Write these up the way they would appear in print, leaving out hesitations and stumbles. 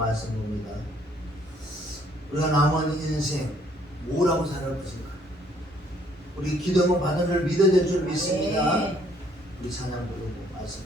말씀 봅니다. 우리가 남은 인생 뭐라고 살아갈 것인가? 우리 기도문 받은 줄 믿어질 줄 믿습니다. 우리 찬양 부르고 말씀.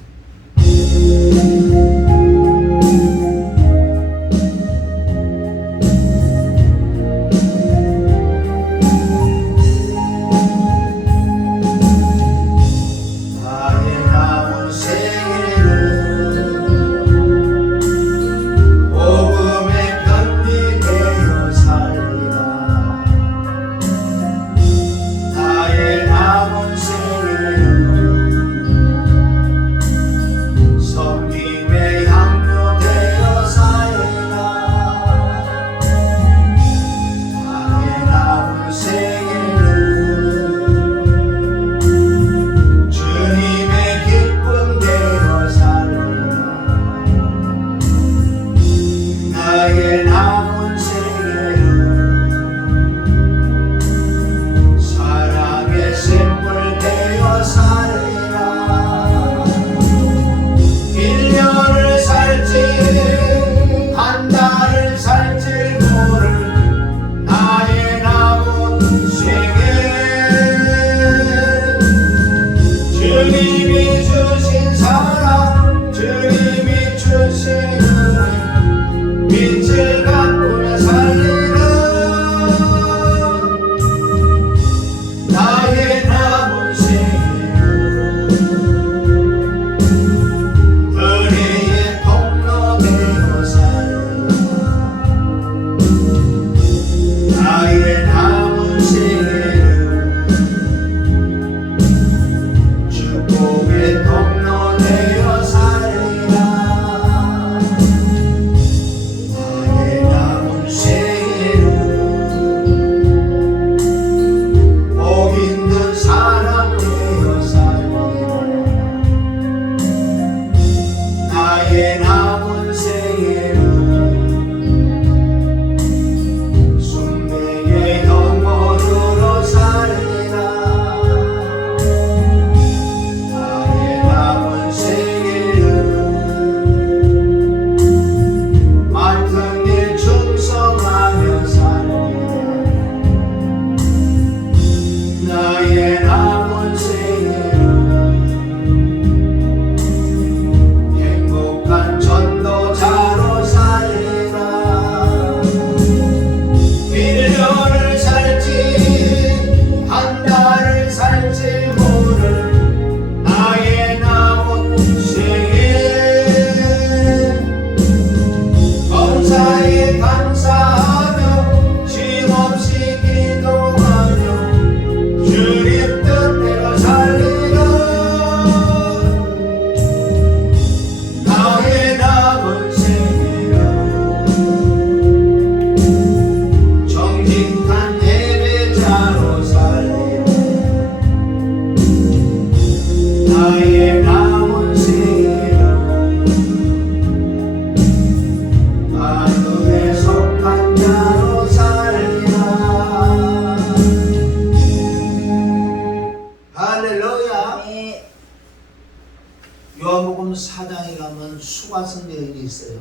요한복음 4장에 가면 수가성 여인이 있어요.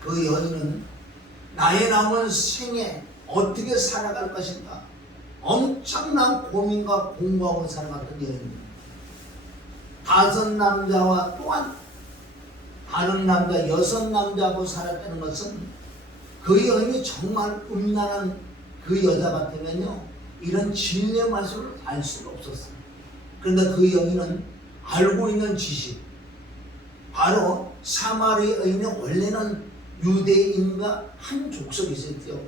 그 여인은 나의 남은 생에 어떻게 살아갈 것인가 엄청난 고민과 공부하고 살아갔던 여인입니다. 5 남자와 또한 다른 남자 6 남자하고 살았다는 것은 그 여인이 정말 음란한 그 여자 같으면요 이런 진리의 말씀을 알 수가 없었어요. 그런데 그 여인은 알고 있는 지식, 바로 사마리아 여인이 원래는 유대인과 한 족속이 있었죠.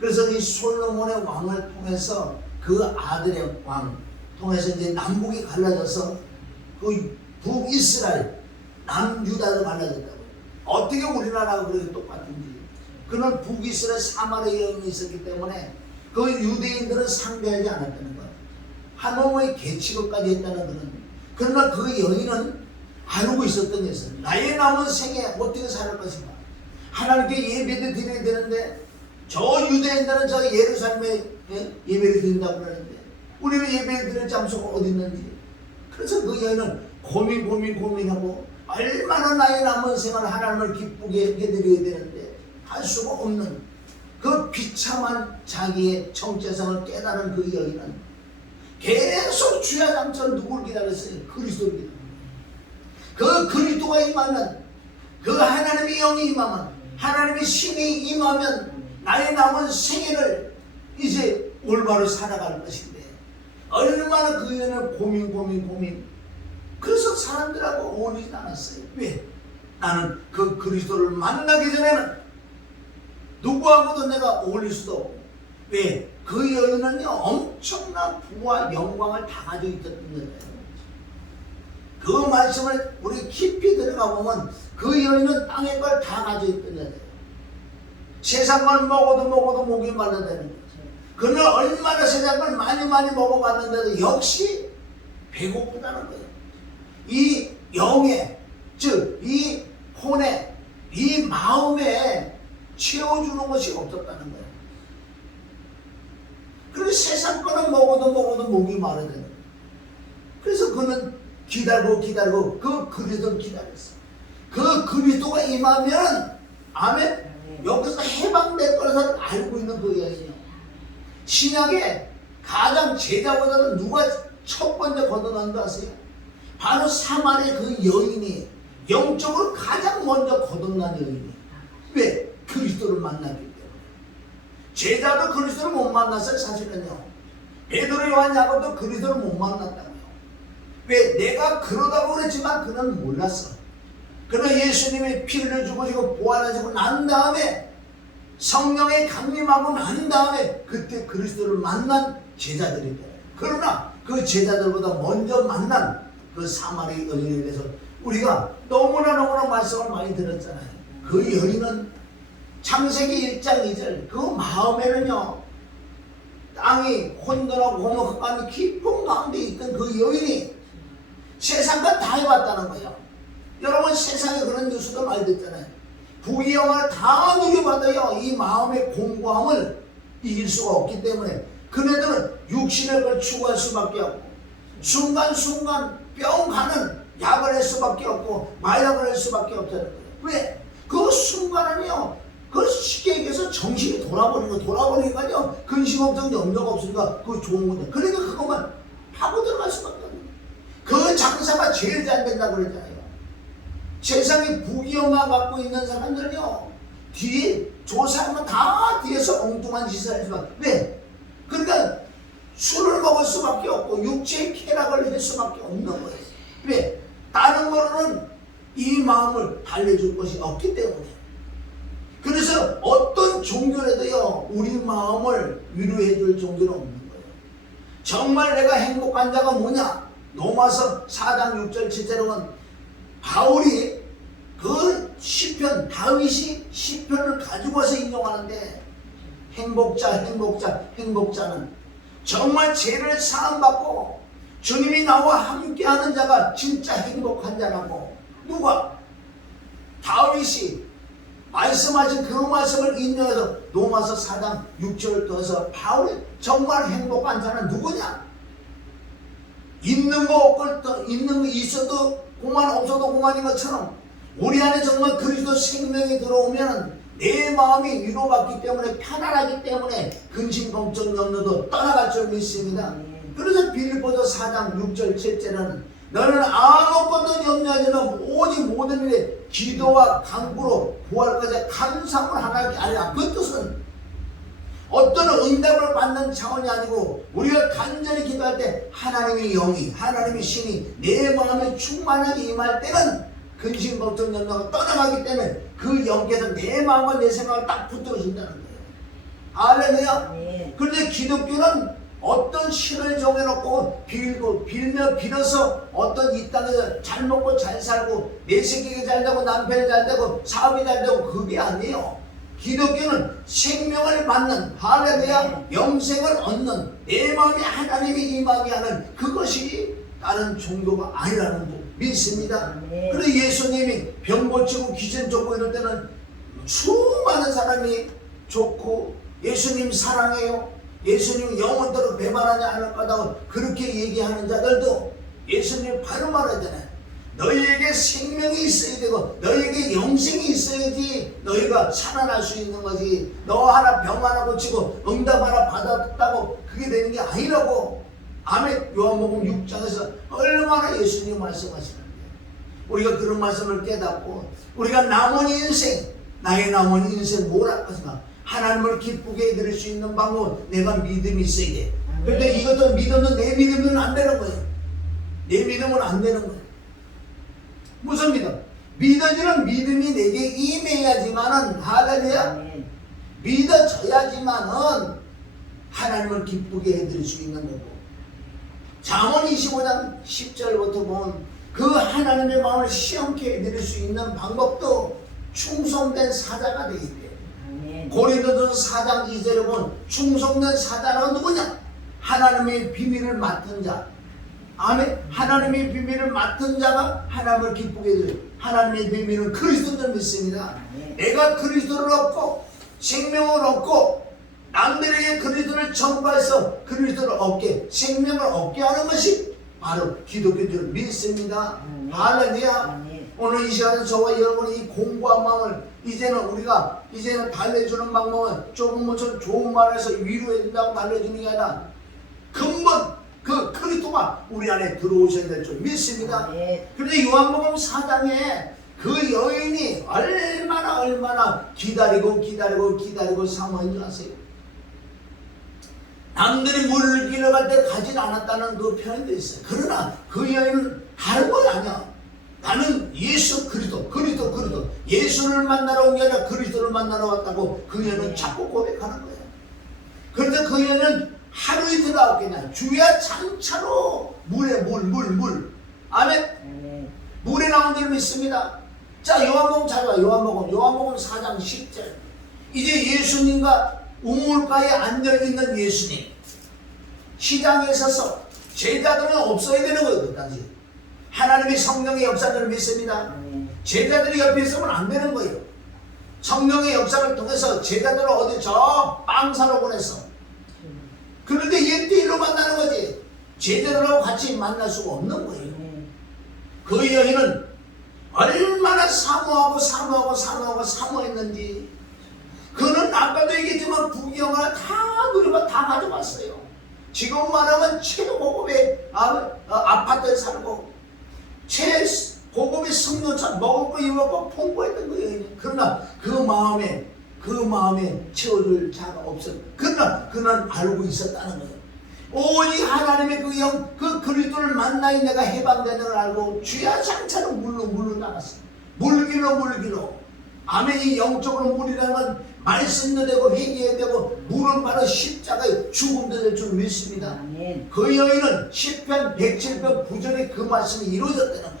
그래서 이 솔로몬의 왕을 통해서 그 아들의 왕 통해서 이제 남북이 갈라져서 그 북이스라엘, 남유다도 갈라졌다고. 어떻게 우리나라하고 그렇게 똑같은지. 그는 북이스라엘 사마리아 여인이 있었기 때문에 그 유대인들은 상대하지 않았다는 거예요. 한 몸의 계치고까지 했다는 그런. 그러나 그 여인은 알고 있었던 것은 나의 남은 생에 어떻게 살 것인가. 하나님께 예배도 드려야 되는데 저 유대인들은 저 예루살렘에 예배를 드린다고 그러는데 우리는 예배를 드릴 장소가 어디 있는지. 그래서 그 여인은 고민하고 얼마나 나의 남은 생을 하나님을 기쁘게 해드려야 되는데 할 수가 없는 그 비참한 자기의 정체성을 깨달은 그 여인은 계속 주야장천 누구를 기다렸어요? 그리스도를 기다렸어요. 그 그리스도가 임하면, 그 하나님의 영이 임하면, 하나님의 신이 임하면 나의 남은 생애를 이제 올바로 살아갈 것인데 얼마나 그 여인은 고민. 그래서 사람들하고 어울리진 않았어요. 왜? 나는 그 그리스도를 만나기 전에는 누구하고도 내가 어울릴 수도 없고. 왜? 그 여인은요 엄청난 부와 영광을 다 가지고 있던 여자예요. 그 말씀을 우리 깊이 들어가 보면 그 여인은 땅의 걸 다 가지고 있던 여자예요. 세상 걸 먹어도 목이 마르다는 거죠. 그는 얼마나 세상 걸 많이 먹어봤는데도 역시 배고프다는 거예요. 이 영에, 즉 이 혼에, 이 마음에 채워주는 것이 없었다는 거예요. 그리고 세상 거는 먹어도 목이 마르다는 거예요. 그래서 그는 기다리고 그 그리스도를 기다렸어. 그 그리스도가 임하면 아멘. 여기서 해방될 것을 알고 있는 그 여인이요. 신약에 가장 제자보다는 누가 첫 번째 거듭난 거 아세요? 바로 사마리아 그 여인이 영적으로 가장 먼저 거듭난 여인이에요. 왜? 그리스도를 만나기 때문에. 제자도 그리스도를 못 만났어요. 사실은요. 베드로, 요한, 야고보도 그리스도를 못 만났다고요. 왜? 내가 그러다고 그랬지만 그는 몰랐어. 그러나 예수님이 피를 흘려주고 부활하시고 난 다음에 성령의 강림하고 난 다음에 그때 그리스도를 만난 제자들이 돼요. 그러나 그 제자들보다 먼저 만난 그 사마리아 여인에 대해서 우리가 너무나 말씀을 많이 들었잖아요. 그 여인은 창세기 1장 2절 그 마음에는요 땅이 혼돈하고 고목함이 깊은 가운데 있던 그 여인이 세상과 다 해봤다는 거예요. 여러분 세상에 그런 뉴스도 많이 듣잖아요. 부귀영화를 다 누려받아요. 이 마음의 공고함을 이길 수가 없기 때문에 그네들은 육신의 걸 추구할 수밖에 없고 순간순간 뿅 가는 약을 할 수밖에 없고 마약을 할 수밖에 없다는 거예요. 왜? 그 순간은요 그 쉽게 얘기해서 정신이 돌아버리니까요 근심걱정 염려가 없으니까 그거 좋은 건데 그러니까 그것만 하고 들어갈 수밖에 없는 거예요. 그 장사가 제일 잘 된다고 그러잖아요. 세상에 부귀영화 갖고 있는 사람들은요 뒤에 조사하면 다 뒤에서 엉뚱한 짓을 할 수밖에. 왜? 그러니까 술을 먹을 수밖에 없고 육체의 쾌락을 할 수밖에 없는 거예요. 왜? 다른 거로는 이 마음을 달래줄 것이 없기 때문에. 그래서 어떤 종교라도요 우리 마음을 위로해줄 종교는 없는 거예요. 정말 내가 행복한 자가 뭐냐? 로마서 4장 6절 7절은 바울이 그 시편 다윗이 시편을 가지고 와서 인용하는데 행복자는 정말 죄를 사함받고 주님이 나와 함께하는 자가 진짜 행복한 자라고. 누가? 다윗이 말씀하신 그 말씀을 인용해서 로마서 4장 6절을 떠서 바울이 정말 행복한 자는 누구냐? 있는 거 없고 있는 거 있어도 고만 없어도 고만인 것처럼 우리 안에 정말 그리스도 생명이 들어오면 내 마음이 위로받기 때문에 편안하기 때문에 근심 걱정 염려도 떠나갈 줄 믿습니다. 그래서 빌립보서 4장 6절 7절은 너는 아무것도 염려하지 마 오직 모든 일에 기도와 간구로 부활까지 감사함을 하나님께 아니라. 그 뜻은 어떤 응답을 받는 차원이 아니고 우리가 간절히 기도할 때 하나님의 영이 하나님의 신이 내 마음에 충만하게 임할 때는 근심 걱정 염려가 떠나가기 때문에 그 영께서 내 마음과 내 생각을 딱 붙들어 준다는 거예요. 할렐루야. 그런데 기독교는 어떤 신을 정해놓고 빌어서 어떤 이 땅에서 잘 먹고 잘 살고 내 새끼가 잘 되고 남편이 잘 되고 사업이 잘 되고 그게 아니에요. 기독교는 생명을 받는 할렐루야 영생을 얻는 내 마음에 하나님이 임하게 하는 그것이 다른 종교가 아니라는 거 믿습니다. 그래서 예수님이 병 고치고 귀신 쫓고 이럴 때는 수많은 사람이 좋고 예수님 사랑해요. 예수님 영원토록 배반하지 않을 거다고 그렇게 얘기하는 자들도 예수님 바로 말하잖아요. 너희에게 생명이 있어야 되고 너희에게 영생이 있어야지 너희가 살아날 수 있는 거지. 너 하나 병 하나 고치고 응답 하나 받았다고 그게 되는 게 아니라고. 아멘. 요한복음 6장에서 얼마나 예수님 말씀하시는데 우리가 그런 말씀을 깨닫고 우리가 남은 인생, 나의 남은 인생 뭐랄 것인가, 하나님을 기쁘게 해드릴 수 있는 방법은 내가 믿음이 있어야 돼. 그런데 이것도 믿음은 내 믿으면 안 되는 거예요. 내 믿음은 안 되는 거예요. 무슨 믿음? 믿어지는 믿음이 내게 임해야지만은, 할렐루야, 믿어져야지만은 하나님을 기쁘게 해드릴 수 있는 거고. 잠언 25장 10절부터 보면 그 하나님의 마음을 시험케 해드릴 수 있는 방법도 충성된 사자가 되기 때문에, 고린도전서 4장 2절에 보면 충성된 사자는 누구냐? 하나님의 비밀을 맡은 자. 아멘. 하나님의 비밀을 맡은 자가 하나님을 기쁘게 해줘요. 하나님의 비밀은 그리스도를 믿습니다. 내가 그리스도를 얻고 생명을 얻고 남들에게 그리스도를 전파해서 그리스도를 얻게, 생명을 얻게 하는 것이 바로 기독교를 믿습니다. 할렐루야. 오늘 이 시간에 저와 여러분이 이 공부한 마음을 이제는 달래주는 방법은 조금 좀 좋은 말에서 위로해준다고 달래주는 게 아니라 근본 그 그리스도가 우리 안에 들어오셔야 될 줄 믿습니다. 그런데 요한복음 4장에 그 여인이 얼마나 기다리고 사모한 줄 아세요? 남들이 물을 길러갈 때 가진 않았다는 그 표현도 있어요. 그러나 그 여인은 다른 건 아니야. 나는 예수 그리스도 예수를 만나러 온 게 아니라 그리스도를 만나러 왔다고 그 여인은 자꾸 고백하는 거예요. 그런데 그 여인은 하루 이틀 나왔겠냐? 주야 장차로 물. 아멘. 물에 나온 줄 믿습니다. 자, 요한복음 찾아봐. 요한복음 4장 10절. 이제 예수님과 우물가에 앉아있는 예수님, 시장에 서서 제자들은 없어야 되는 거예요. 그 당시 하나님의 성령의 역사를 믿습니다. 제자들이 옆에 있으면 안 되는 거예요. 성령의 역사를 통해서 제자들을 어디 저 빵사로 보냈어. 그런데 1대1로 만나는 거지. 제자들하고 같이 만날 수가 없는 거예요. 그 여인은 얼마나 사모했는지. 그는 아까도 얘기했지만 부귀영화를 다 누리고 다 가져갔어요. 지금 말하면 최고급의 아파트에 살고 최고급의 승려차 먹을 거 입을 거 풍부했던 거예요. 그러나 그 마음에 채워줄 자가 없어요. 그러나 그는 알고 있었다는 거예요. 오직 하나님의 그 그리스도를 만나야 내가 해방되는 걸 알고 주야 장차로 물로 나갔어요. 물기로. 아멘. 이 영적으로 물이라는 건 말씀도 되고 회개해야 되고 물은 바로 십자가의 죽음도 될 줄 믿습니다. 아멘. 그 여인은 시편 107편 9절에 그 말씀이 이루어졌다는 거예요.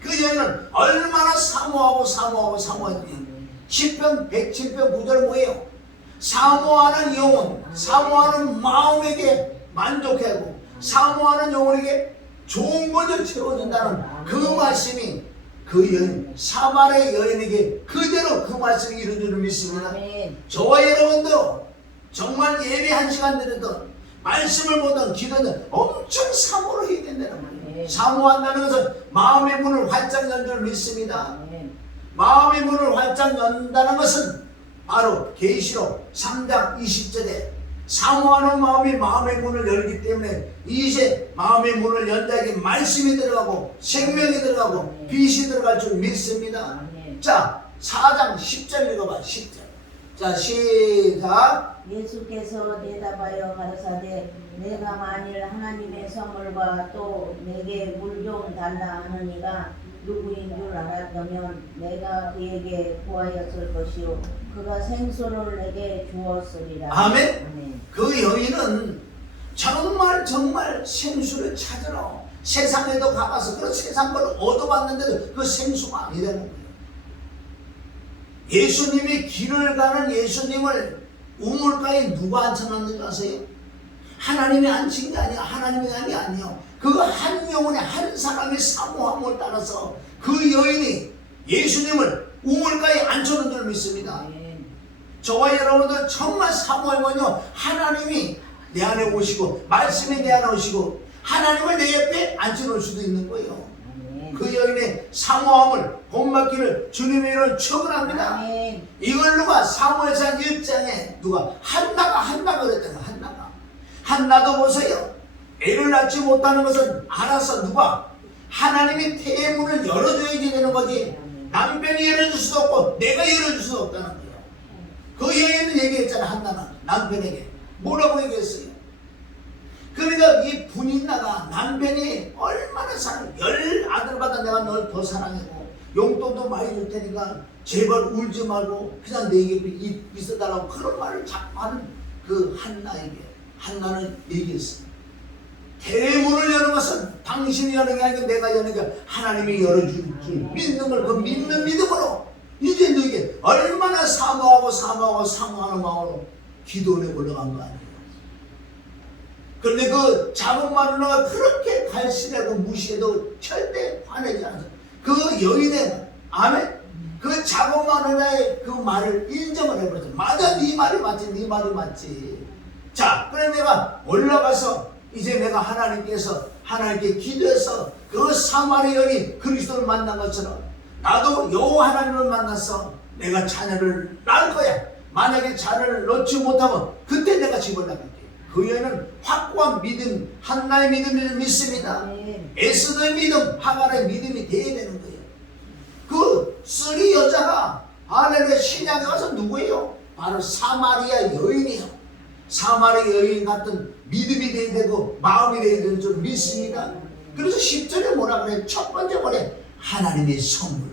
그 여인은 얼마나 사모했는지. 시편 107편 9절 뭐예요? 사모하는 영혼, 사모하는 마음에게 만족하고 사모하는 영혼에게 좋은 것을 채워준다는 그 말씀이 그 여인, 사마리아 여인에게 그대로 그 말씀이 이루어지는 믿습니다. 저와 여러분도 정말 예배 1시간 드리던 말씀을 보던 기도는 엄청 사모를 해야 된다는 말이에요. 사모한다는 것은 마음의 문을 활짝 연 줄 믿습니다. 마음의 문을 활짝 연다는 것은 바로 계시록 3장 20절에 사모하는 마음이 마음의 문을 열기 때문에 이제 마음의 문을 연 자에게 말씀이 들어가고 생명이 들어가고 빛이 들어갈 줄 믿습니다. 자, 4장 10절 읽어봐. 10절. 자, 시작. 예수께서 대답하여 가라사대 내가 만일 하나님의 선물과 또 내게 물 좀 달라 하느니가 누구인 줄 알았다면 내가 그에게 구하였을 것이요 그가 생수를 내게 주었으리라. 아멘. 그 여인은 정말 생수를 찾으러 세상에도 가봐서 그 세상 걸 얻어봤는데도 그 생수가 아니라는 거예요. 예수님이 길을 가는 예수님을 우물가에 누가 앉혀놨는 줄 아세요? 하나님이 앉힌 게 아니야. 하나님이 한 게 아니에요. 그 한 영혼의 한 사람의 사모함을 따라서 그 여인이 예수님을 우물가에 앉혀놓은 줄 믿습니다. 저와 여러분들 정말 사모하면요, 하나님이 내 안에 오시고 말씀이 내 안에 오시고 하나님을 내 옆에 앉혀놓을 수도 있는 거예요. 그 여인의 사모함을 본받기를 주님의 이름으로 축원합니다. 아멘. 이걸 누가 사무엘상 1장에 누가 한나가 그랬잖아요. 한나도 보세요. 애를 낳지 못하는 것은 알아서 누가 하나님이 태문을 열어줘야지 되는 거지. 남편이 열어줄 수도 없고 내가 열어줄 수도 없다는 거예요. 그 여인은 얘기했잖아. 한나는 남편에게 뭐라고 얘기했어요? 그러니까 이 분인나가 남편이 얼마나 열 아들보다 내가 널 더 사랑하고 용돈도 많이 줄 테니까 제발 울지 말고 그냥 내게 있어달라고 그런 말을 자꾸 하는 그 한나는 얘기했어요. 대문을 여는 것은 당신이 여는 게 아니고 내가 여는 게 하나님이 열어줄 줄 믿는 걸 그 믿는 믿음으로 이제 너에게 얼마나 사모하는 마음으로 기도를 올라간 거 아니에요. 그런데 그 작은 마누라가 그렇게 갈시라고 무시해도 절대 화내지 않았어요. 그 여인의 아멘. 그 작은 마누라의 그 말을 인정을 해버렸어. 맞아, 네 말이 맞지. 자, 그래 내가 올라가서 이제 내가 하나님께 기도해서 그 사마리 여인이 그리스도를 만난 것처럼 나도 여호와 하나님을 만나서 내가 자녀를 낳을 거야. 만약에 자녀를 낳지 못하면 그때 내가 집을 나갈게. 그 여인은 확고한 믿음, 한나의 믿음을 믿습니다. 에스더의 믿음, 하갈의 믿음이 돼야 되는 거예요. 그 쓰리 여자가 할렐루야 신약에 와서 누구예요? 바로 사마리아 여인이에요. 사마리아 여인 같은 믿음이 돼야 되고 마음이 돼야 되는 줄 믿습니다. 그래서 10절에 뭐라 그래요? 첫 번째 뭐래? 하나님의 선물.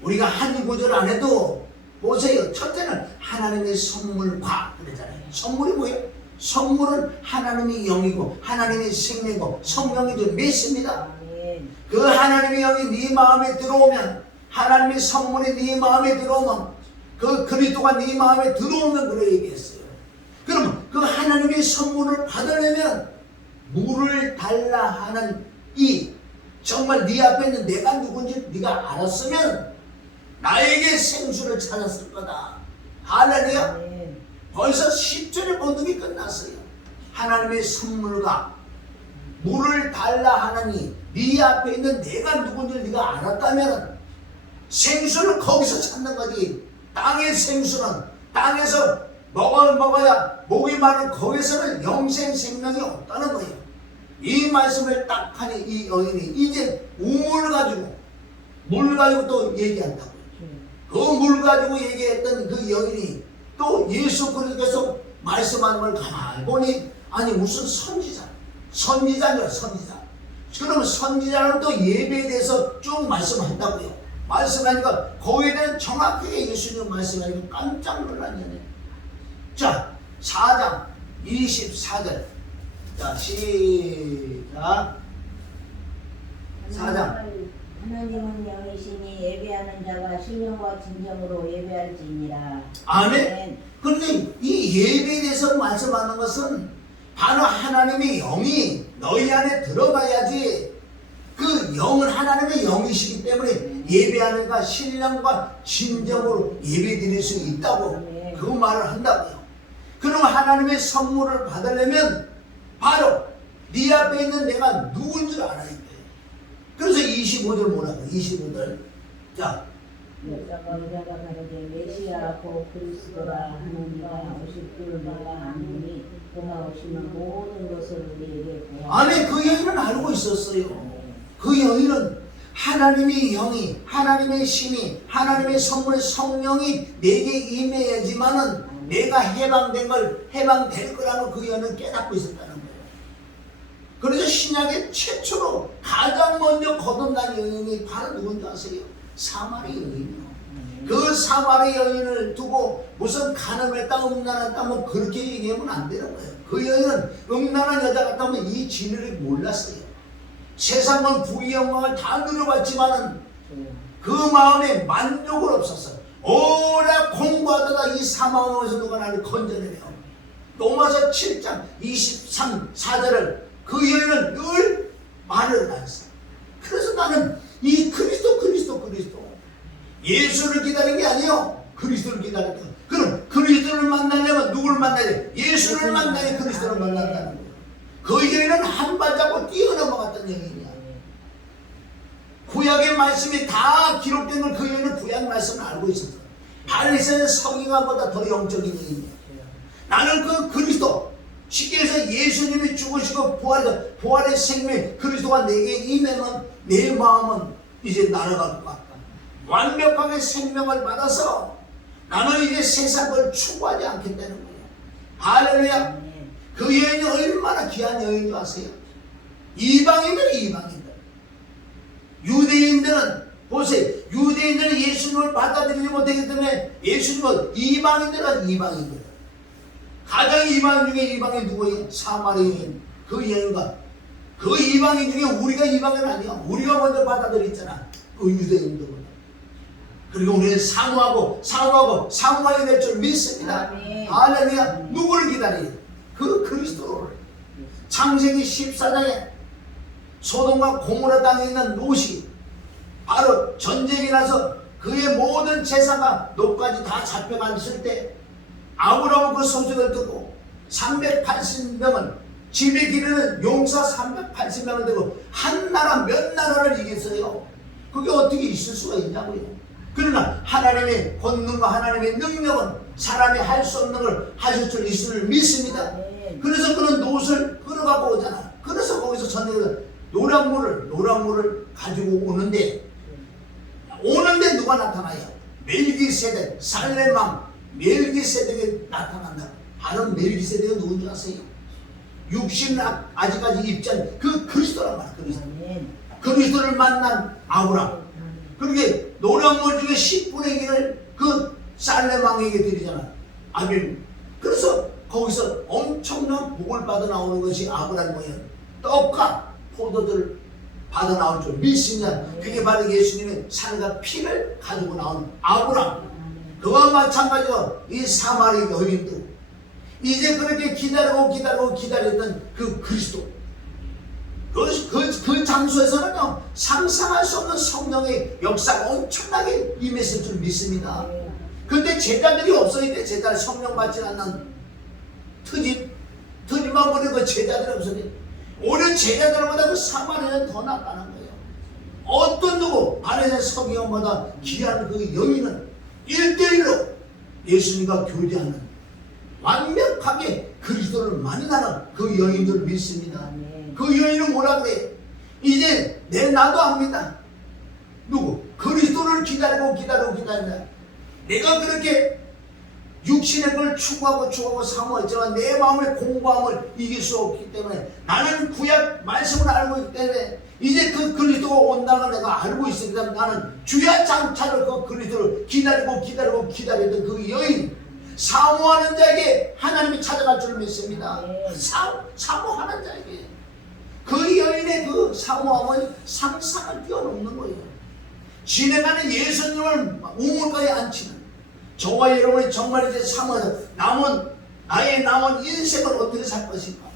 우리가 한 구절 안 해도 보세요. 첫째는 하나님의 선물과 그러잖아요. 선물이 뭐예요? 선물은 하나님의 영이고 하나님의 생명이고 성령이 좀 믿습니다. 그 하나님의 영이 네 마음에 들어오면 하나님의 선물이 네 마음에 들어오면 그 그리스도가 네 마음에 들어오면 그래 얘기했어요. 그러면 그 하나님의 선물을 받으려면 물을 달라 하는 이 정말 네 앞에 있는 내가 누군지 네가 알았으면 나에게 생수를 찾았을 거다. 할렐루야. 벌써 10절의 본문이 끝났어요. 하나님의 선물과 물을 달라 하느니 네 앞에 있는 내가 누군지 네가 알았다면 생수를 거기서 찾는 거지. 땅의 생수는 땅에서 먹어야 목이 마른 거기서는 영생 생명이 없다는 거예요. 이 말씀을 딱 하니 이 여인이 이제 물 가지고 또 얘기한다고요. 그 물 가지고 얘기했던 그 여인이 또 예수 그리스도께서 말씀하는 걸 가만히 보니 아니 무슨 선지자냐. 그러면 선지자는 또 예배에 대해서 쭉 말씀한다고요. 말씀하니까 거기에 대한 정확하게 예수님 말씀하니까 깜짝 놀랐네. 자 4장 24절 자 시작 4장 하나님은 영이시니 예배하는 자가 신령과 진정으로 예배할지니라. 아멘. 그런데 이 예배에 대해서 말씀하는 것은 바로 하나님의 영이 너희 안에 들어가야지. 그 영은 하나님의 영이시기 때문에 예배하는가 신령과 진정으로 예배드릴 수 있다고 그 말을 한다고요. 그럼 하나님의 선물을 받으려면 바로 네 앞에 있는 내가 누군 줄 알아야 돼. 그래서 25절 뭐라고? 25절. 자. 여자가 가로되 메시아 곧 그리스도라 하느니가 오실 줄 내가 아노니 그가 오시면 모든 것을 우리에게 보아. 아니 그 여인은 알고 있었어요. 그 여인은 하나님의 영이, 하나님의 신이, 하나님의 선물의 성령이 내게 임해야지만은 내가 해방될 거라는 그 여인은 깨닫고 있었다는 거예요. 그래서 신약의 최초로 가장 먼저 거듭난 여인이 바로 누군지 아세요? 사마리 여인이요. 그 사마리 여인을 두고 무슨 가늠했다 음란했다 뭐 그렇게 얘기하면 안 되는 거예요. 그 여인은 음란한 여자 같다면 이 진리를 몰랐어요. 세상은 부귀 영광을 다 누려봤지만은 그 마음에 만족은 없었어요. 오래 공부하다가 이 사망에서 누가 나를 건져내려. 로마서 7장 23, 4절을 그 여인은 늘 말을 했어요. 그래서 나는 이 그리스도 예수를 기다린 게 아니에요. 그리스도를 기다렸다. 그럼 그리스도를 만나려면 누구를 만나야 돼? 예수를 만나야 그리스도를 만난다는 거예요. 그 여인은 한 발자국 뛰어넘어갔던 여인이야. 구약의 말씀이 다 기록된 걸 그 여인은 구약 말씀을 알고 있었어. 바리새인 서기관보다 더 영적인 여인이야. 나는 그 그리스도, 쉽게 해서 예수님이 죽으시고 부활의 생명 그리스도가 내게 임하면 내 마음은 이제 날아갈 것 같다. 완벽하게 생명을 받아서 나는 이제 세상 걸 추구하지 않겠다는 거예요. 할렐루야. 그 여인이 얼마나 귀한 여인인 줄 아세요? 이방인들. 유대인들은 보세요. 유대인들은 예수님을 받아들이지 못하기 때문에 예수님은 이방인들. 가장 이방인 중에 이방인 누구예요? 사마리 여인. 그 여인과 그 이방인 중에 우리가 이방인 아니야. 우리가 먼저 받아들였잖아. 그 유대인들보다. 그리고 우리는 사모해야 될 줄 믿습니다. 할렐루야. 누구를 기다려요? 그 그리스도를. 창세기 14장에 소돔과 고모라 땅에 있는 롯이 바로 전쟁이 나서 그의 모든 재산과 롯까지 다 잡혀갔을 때 아브라함은 그 소식을 듣고 380명을 집에 기르는 용사 380명을 되고 한 나라 몇 나라를 이겼어요. 그게 어떻게 있을 수가 있냐고요. 그러나 하나님의 권능과 하나님의 능력은 사람이 할 수 없는 걸 하실 줄 있음을 믿습니다. 그래서 그는 롯을 끌어가고 오잖아. 그래서 거기서 전쟁을 노란물을 가지고 오는데 누가 나타나요? 멜기세덱, 살렘왕 멜기세덱이 나타난다. 바로 멜기세덱은 누군지 아세요? 육신은 아직까지 입장 그 그리스도란 말이야. 그리스도를 만난 아브라함. 그렇게 노란물 중에 10분의 1을 그 살렘왕에게 드리잖아. 아빌. 그래서 거기서 엄청난 복을 받아 나오는 것이 아브라함이에요. 떡과 포도들 받아 나올 줄 믿습니다. 그게 바로 예수님의 살과 피를 가지고 나온 아브라함. 그와 마찬가지로 이 사마리 여인도 이제 그렇게 기다렸던 그 그리스도. 그 장소에서는요, 상상할 수 없는 성령의 역사가 엄청나게 임했을 줄 믿습니다. 근데 제자들이 없어야 제자들 성령 받지 않는 트집만 보는 그 제자들이 없어야 돼. 오히려 제자들보다 그 사마리아는 더 낫다는 거예요. 어떤 누구 바리새인 서기관보다 귀한 그 여인은 1대1로 예수님과 교제하는 완벽하게 그리스도를 만나는 그 여인들 믿습니다. 그 여인은 뭐라 그래? 이제 나도 압니다. 누구? 그리스도를 기다리고 내가 그렇게 육신의 걸 추구하고 사모했지만 내 마음의 공부함을 이길 수 없기 때문에 나는 구약 말씀을 알고 있기 때문에 이제 그 그리스도가 온다는 걸 내가 알고 있으기 때문에 나는 주야 장차를 그 그리스도를 기다렸던 그 여인, 사모하는 자에게 하나님이 찾아갈 줄 믿습니다. 사모하는 자에게 그 여인의 그 사모함은 상상을 뛰어넘는 거예요. 지나가는 예수님을 우물가에 앉히는 저와 여러분이 정말 이제 사모해서 나의 남은 인생을 어떻게 살 것인가.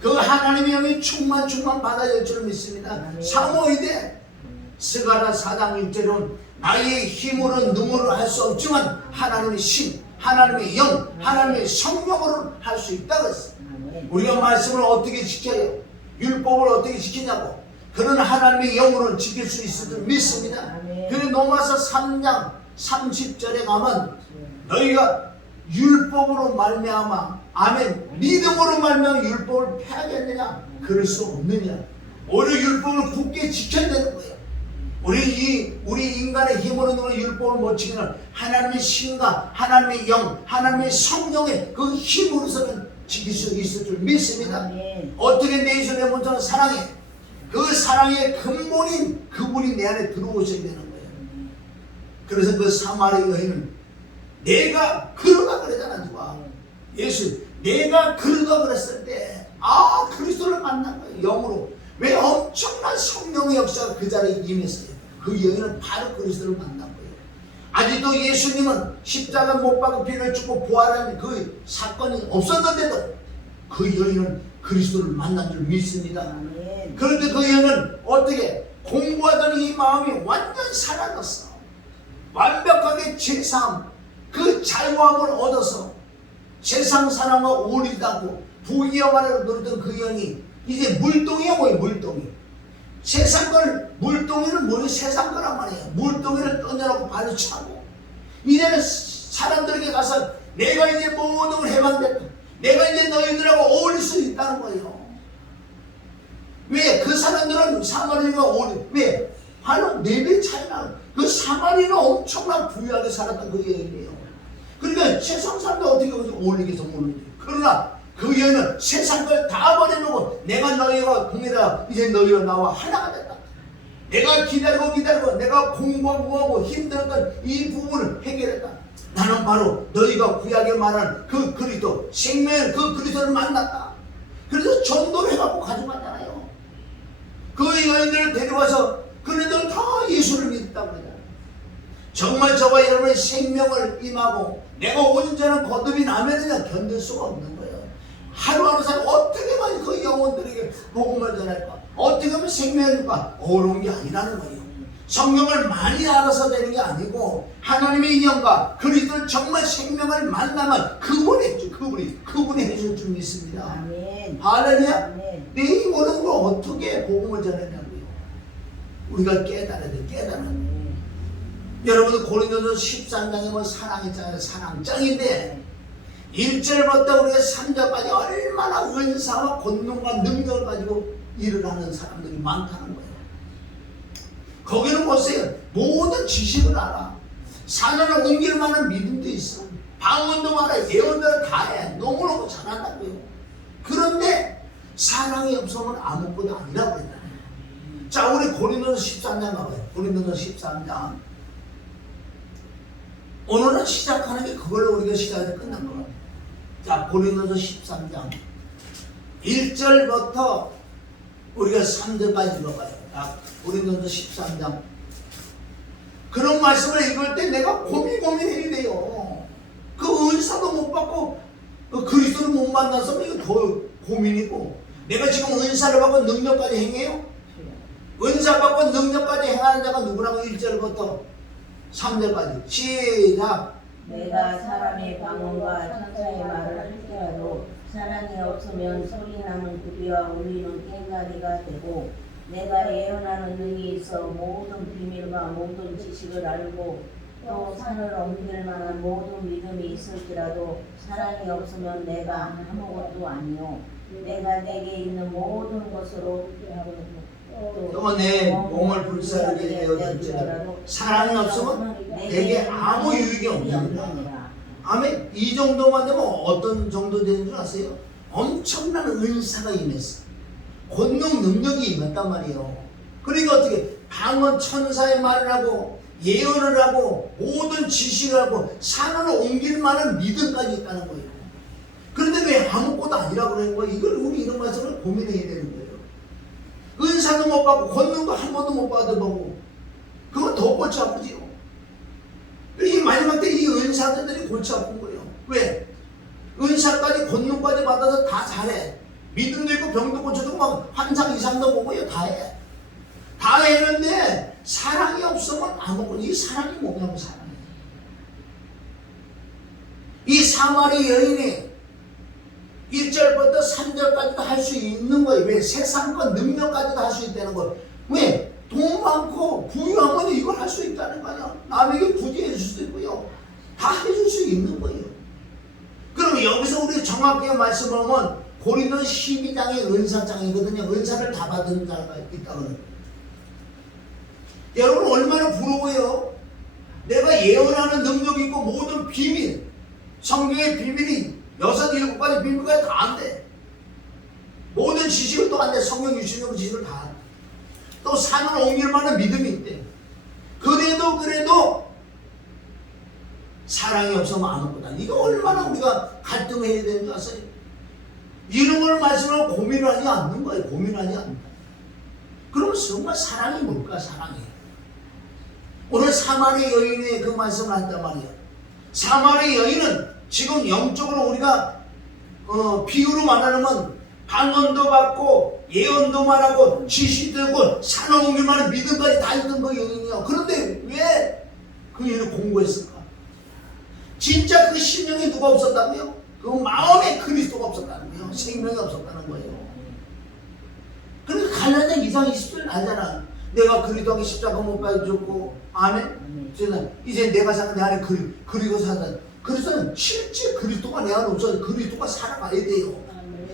그 하나님의 영이 충만 받아줄 줄 믿습니다. 사모이되 스가랴 4장 6절은 나의 힘으로는 능으로 할 수 없지만 하나님의 심, 하나님의 영, 하나님의 성령으로 할 수 있다고 했어요. 우리가 말씀을 어떻게 지켜요? 율법을 어떻게 지키냐고. 그런 하나님의 영으로는 지킬 수 있을 줄 믿습니다. 그래서 로마서 3장 30절에 가면 너희가 율법으로 말미암아 아멘 믿음으로 말미암아 율법을 폐하겠느냐? 그럴 수 없느냐? 오히려 율법을 굳게 지켜야 되는 거예요. 우리 인간의 힘으로는 율법을 못 지키는 하나님의 신과 하나님의 영, 하나님의 성령의 그 힘으로서는 지킬 수 있을 줄 믿습니다. 어떻게 내 손에 먼저 사랑해? 그 사랑의 근본인 그분이 내 안에 들어오셔야 되는 거예요. 그래서 그 사마리 여인은 내가 그러다 그러잖아. 누가? 예수. 내가 그러다 그랬을 때 그리스도를 만난 거예요. 영으로. 왜? 엄청난 성령의 역사가 그 자리에 임했어요. 그 여인은 바로 그리스도를 만난 거예요. 아직도 예수님은 십자가 못 박아 피를 주고 부활하는 그 사건이 없었는데도 그 여인은 그리스도를 만난 줄 믿습니다. 그런데 그 여인은 어떻게 공부하던 이 마음이 완전 사라졌어. 완벽하게 제사함, 그 자유함을 얻어서 세상 사람과 어울리지 않고 부귀영화를 누리던 그 여인이 이제 물동이야. 뭐야 물동이. 세상 걸, 물동이는 뭐예요? 세상 거란 말이에요. 물동이를 던져놓고 발로 차고, 이제는 사람들에게 가서 내가 이제 모든 걸 해방됐다, 내가 이제 너희들하고 어울릴 수 있다는 거예요. 왜? 그 사람들은 사마리아가 왜? 바로 4배 차이나. 그 사마리아는 엄청난 부유하게 살았던 그 여인이에요. 그러니까 세상 사람들 어떻게 거기서 어울리겠어, 모르지. 그러나 그 여인은 세상 걸 다 버려놓고 내가 너희와 동일하다, 이제 너희와 나와 하나가 됐다. 내가 기다리고 내가 공부하고 힘들었던 이 부분을 해결했다. 나는 바로 너희가 구약에 말하는 그 그리스도, 생명의 그 그리스도를 만났다. 그래서 전도를 해갖고 가져갔잖아요. 그 여인들을 데려와서 그네들 다 예수를 믿었다고 그러잖아요. 정말 저와 여러분의 생명을 임하고 내가 온전한 거듭이 나면은 견딜 수가 없는 거예요. 하루하루 살 어떻게 하면 그 영혼들에게 복음을 전할까? 어떻게 하면 생명을 줄까? 어려운 게 아니라는 거예요. 성경을 많이 알아서 되는 게 아니고 하나님의 인연과 그리스도를 정말 생명을 만나면 그분이 해줄 줄 믿습니다. 아멘. 할렐루야. 아멘. 내 모든 걸 어떻게 복음을 전하냐고요. 우리가 깨달아야 돼. 여러분들 고린도서 13장에 뭐 사랑이잖아요. 사랑장인데 1절부터 우리가 3절까지 얼마나 은사와 권능과 능력을 가지고 일을 하는 사람들이 많다는 거예요. 거기는 보세요. 모든 지식을 알아. 산을 옮길 만한 믿음도 있어. 방언도 말해. 예언도 다 해. 너무너무 잘한다고요. 그런데 사랑이 없으면 아무것도 아니라고 했잖아요. 자, 우리 고린도서 13장 가봐요. 고린도서 13장. 오늘은 시작하는 게 그걸로 우리가 시작해서 끝난 거예요. 자, 고린도서 13장 1절부터 우리가 3절까지 읽어봐요. 자, 고린도서 13장. 그런 말씀을 읽을 때 내가 고민해야 돼요. 그 은사도 못 받고 그 그리스도를 못 만나서 이거 더 고민이고, 내가 지금 은사를 받고 능력까지 행해요? 은사 받고 능력까지 행하는 자가 누구라고? 1절부터 3절까지 시작. 내가 사람의 방언과 천사의 말을 할지라도 사랑이 없으면 소리나는 구리와 울리는 꽹과리가 되고, 내가 예언하는 능이 있어 모든 비밀과 모든 지식을 알고 또 산을 옮길 만한 모든 믿음이 있을지라도 사랑이 없으면 내가 아무것도 아니요. 내가 내게 있는 모든 것으로 또 내 몸을 불사르게 되어질지라도 사랑이 없으면 내게 아무 유익이 없느니라. 아멘. 이 정도만 되면 어떤 정도 되는 줄 아세요? 엄청난 은사가 임했어. 권능 능력이 임했단 말이에요. 그러니까 어떻게 방언 천사의 말을 하고 예언을 하고 모든 지식을 하고 산을 옮길 만한 믿음까지 있다는 거예요. 그런데 왜 아무것도 아니라고 그러는 거예요? 이걸 우리 이런 말씀을 고민해야 되는 거예요. 은사도 못 받고 권능도 한 번도 못 받아보고 그건 더 골치 아프지요. 이 마지막 때 이 은사들이 골치 아픈 거예요. 왜? 은사까지 권능까지 받아서 다 잘해. 믿음도 있고 병도 고쳐주고 막 환상 이상도 보고요. 다 해. 다 했는데 사랑이 없으면 아무것도. 이 사랑이 뭐냐고. 사랑이. 이 사마리 여인이 1절부터 3절까지도 할 수 있는 거예요. 왜? 세상과 능력까지도 할 수 있다는 거예요. 왜? 돈 많고 부유하면 이걸 할 수 있다는 거야. 남에게 부지해 줄 수도 있고요. 다 해줄 수 있는 거예요. 그럼 여기서 우리 정확하게 말씀하면 고린도 12장의 은사장이거든요. 은사를 다 받은 자가 있다고 그래요. 여러분 얼마나 부러워요. 내가 예언하는 능력이 있고 모든 비밀, 성경의 비밀이 6, 7가지 비밀까지 다 안 돼. 모든 지식을 또 안 돼. 성경 유신용 지식을 다 안 돼. 또 산을 옮길 만한 믿음이 있대. 그래도 사랑이 없으면 아무것도 아니야. 이거 얼마나 우리가 갈등해야 되는 줄 아세요? 이런 걸 말씀하고 고민하지 않는 거예요. 고민하지 않는다. 그럼 정말 사랑이 뭘까? 사랑이. 오늘 사마리 여인의 그 말씀을 한단 말이야. 사마리 여인은 지금 영적으로 우리가 비유로 말하면 방언도 받고 예언도 말하고 지식도 있고 산을 옮길 만한 믿음까지 다 있는 그 여인이야. 그런데 왜 그 여인을 공부했을까? 진짜 그 심령에 누가 없었다고요? 그 마음에 그리스도가 없었다는 거예요. 생명이 없었다는 거예요. 그러니까 갈라져 이상 20절 알잖아. 내가 그리스도께 십자가 못 박아줬고, 아멘. 이제 내가 사는 내 안에 그리고 사다. 그리스도는 실제 그리스도가 내 안에 없어서 그리스도가 살아가야 돼요.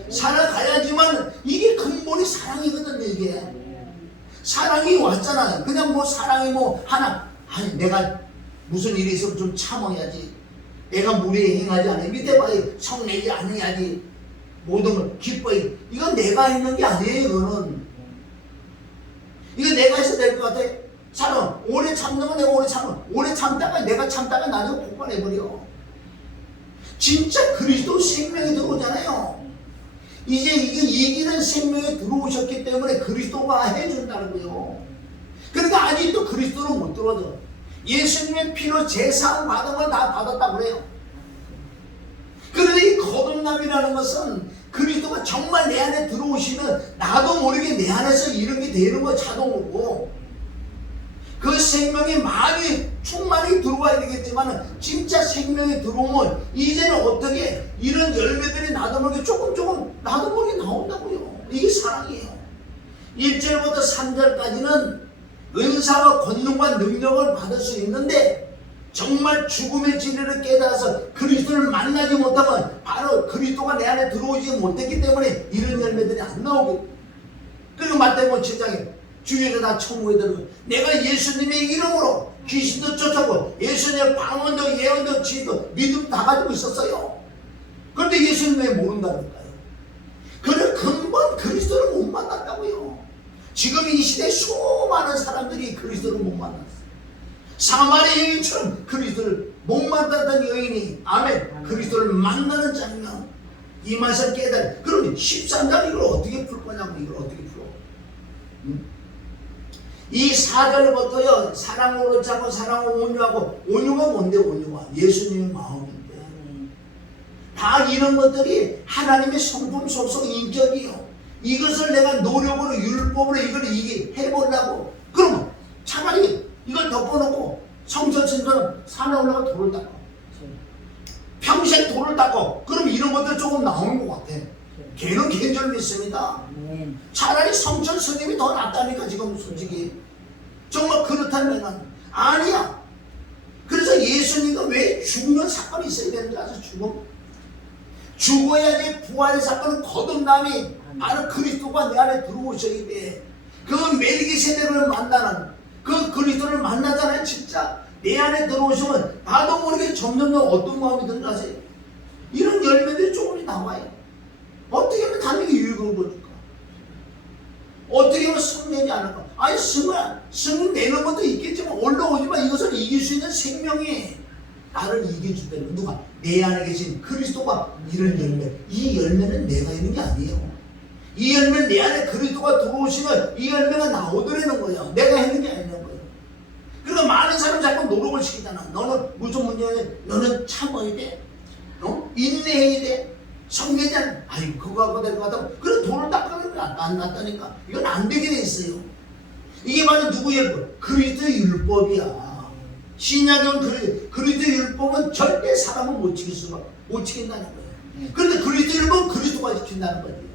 살아가야지만 이게 근본이 사랑이거든요. 이게 사랑이 왔잖아요. 그냥 뭐 사랑이 뭐 하나, 아니 내가 무슨 일이 있으면 좀 참아야지, 내가 무례히 행하지 않아요, 밑에 봐요, 성내지 않아야지, 모든 걸 기뻐해. 이건 내가 있는 게 아니에요. 이거 내가 해서 될 것 같아. 사람 오래 참는 건 내가 오래 참다가 내가 참다가 나중에 폭발해버려. 진짜 그리스도 생명이 들어오잖아요. 이제 이게 이기는 생명에 들어오셨기 때문에 그리스도가 해준다는 거예요. 그러니까 아직도 그리스도는 못 들어줘. 예수님의 피로 제사함 받은 건 다 받았다고 그래요. 그런데 이 거듭남이라는 것은 그리스도가 정말 내 안에 들어오시면 나도 모르게 내 안에서 이런 게 되는 거 자동으로. 그 생명이 많이 충만히 들어와야 되겠지만 진짜 생명이 들어오면 이제는 어떻게 이런 열매들이 나도 모르게 조금 나도 모르게 나온다고요. 이게 사랑이에요. 1절부터 3절까지는 은사와 권능과 능력을 받을 수 있는데 정말 죽음의 진리를 깨달아서 그리스도를 만나지 못하면 바로 그리스도가 내 안에 들어오지 못했기 때문에 이런 열매들이 안 나오고. 그리고 마태복음 7장에 주일에 다 천국에 들어가 내가 예수님의 이름으로 귀신도 쫓아고 예수님의 방언도 예언도 지도 믿음 다 가지고 있었어요. 그런데 예수님 왜 모른다니까요? 그는 근본 그리스도를 못 만났다고요. 지금 이 시대에 수많은 사람들이 그리스도를 못 만났어요. 사마리 여인처럼 그리스도를 못 만났던 여인이 아멘 그리스도를 만나는 장면 이 맛을 깨달아. 그러면 13장 이걸 어떻게 풀 거냐고. 이걸 어떻게 풀어? 이 4절부터요 사랑으로 자고 사랑으로 온유하고. 온유가 뭔데? 온유가 예수님의 마음인데 다 이런 것들이 하나님의 성품 속성 인격이요. 이것을 내가 노력으로 율법으로 이걸 해보려고 그러면 차라리 이걸 덮어놓고 성전처럼 산에 올라가 돌을 닦아 평생 돌을 닦아. 그럼 이런 것들 조금 나오는 것 같아. 걔는 개인적으로 믿습니다. 차라리 성전 스님이 더 낫다니까. 지금 솔직히 정말 그렇다면 아니야. 그래서 예수님과 왜 죽는 사건이 있어야 되는지 아세요? 죽어야지 부활의 사건은 거듭남이 바로 그리스도가 내 안에 들어오셔야 돼. 그 멜기세덱을 만나는 그 그리스도를 만나잖아요. 진짜 내 안에 들어오시면 나도 모르게 점점 어떤 마음이 드는지 아세요? 이런 열매들이 조금씩 나와요. 어떻게 하면 당연히 유익을 볼까? 어떻게 하면 승내지 않을까? 아니 승을 내는 것도 있겠지만 올라오지만 이것을 이길 수 있는 생명이 나를 이겨준다는. 누가? 내 안에 계신 그리스도가 이런 열매. 이 열매는 내가 있는 게 아니에요. 이 열매는 내 안에 그리스도가 들어오시면 이 열매가 나오더라는 거예요. 내가 했는 게 아니라는 거예요. 그러니까 많은 사람 자꾸 노력을 시키잖아. 너는 무슨 문제냐? 너는 참아야 돼. 인내해야 돼. 성내지 않아. 아이 그거 하고 될 것 같다고. 그래 돈을 닦아내는 게 안 났다니까. 이건 안 되게 돼 있어요. 이게 바로 누구의 율법? 그리스도의 율법이야. 신약은 그리스도의 율법은 절대 사람을 못 지킨다는 거예요. 그런데 그리스도의 율법은 그리스도가 지킨다는 거예요.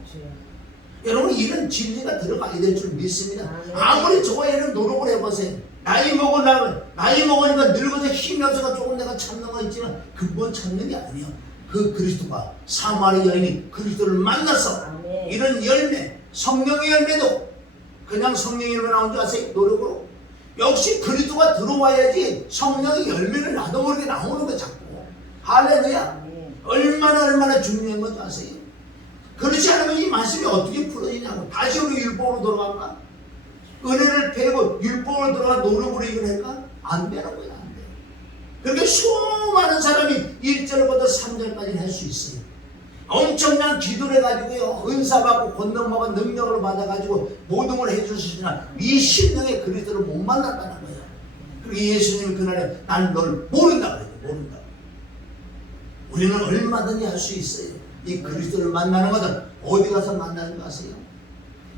여러분 이런 진리가 들어가야 될 줄 믿습니다. 아무리 저와 얘는 노력을 해보세요. 나이 먹으니까 늙어서 힘이 없어서 조금 내가 참는 거 있지만 근본 참는 게 아니에요. 그 그리스도가 사마리 여인이 그리스도를 만나서 이런 열매, 성령의 열매도 그냥 성령의 열매 나온 줄 아세요? 노력으로. 역시 그리스도가 들어와야지 성령의 열매를 나도 모르게 나오는 거 자꾸. 할렐루야. 얼마나 중요한 건지 아세요? 그렇지 않으면 이 말씀이 어떻게 풀어지냐고. 다시 우리 율법으로 돌아갈까? 은혜를 배우고 율법으로 들어가 노력으로 이걸 할까? 안 되는 거야. 안 돼. 그렇게 수많은 사람이 1절부터 3절까지 할 수 있어요. 엄청난 기도를 해가지고요 은사받고 권능받고 능력을 받아가지고 모든 걸 해주시지만 이 신령의 그리스도를 못 만났다는 거예요. 그리고 예수님이 그날에 난 널 모른다 그래요. 모른다. 우리는 얼마든지 할 수 있어요. 이 그리스도를 만나는 것은 어디 가서 만나는 거 아세요?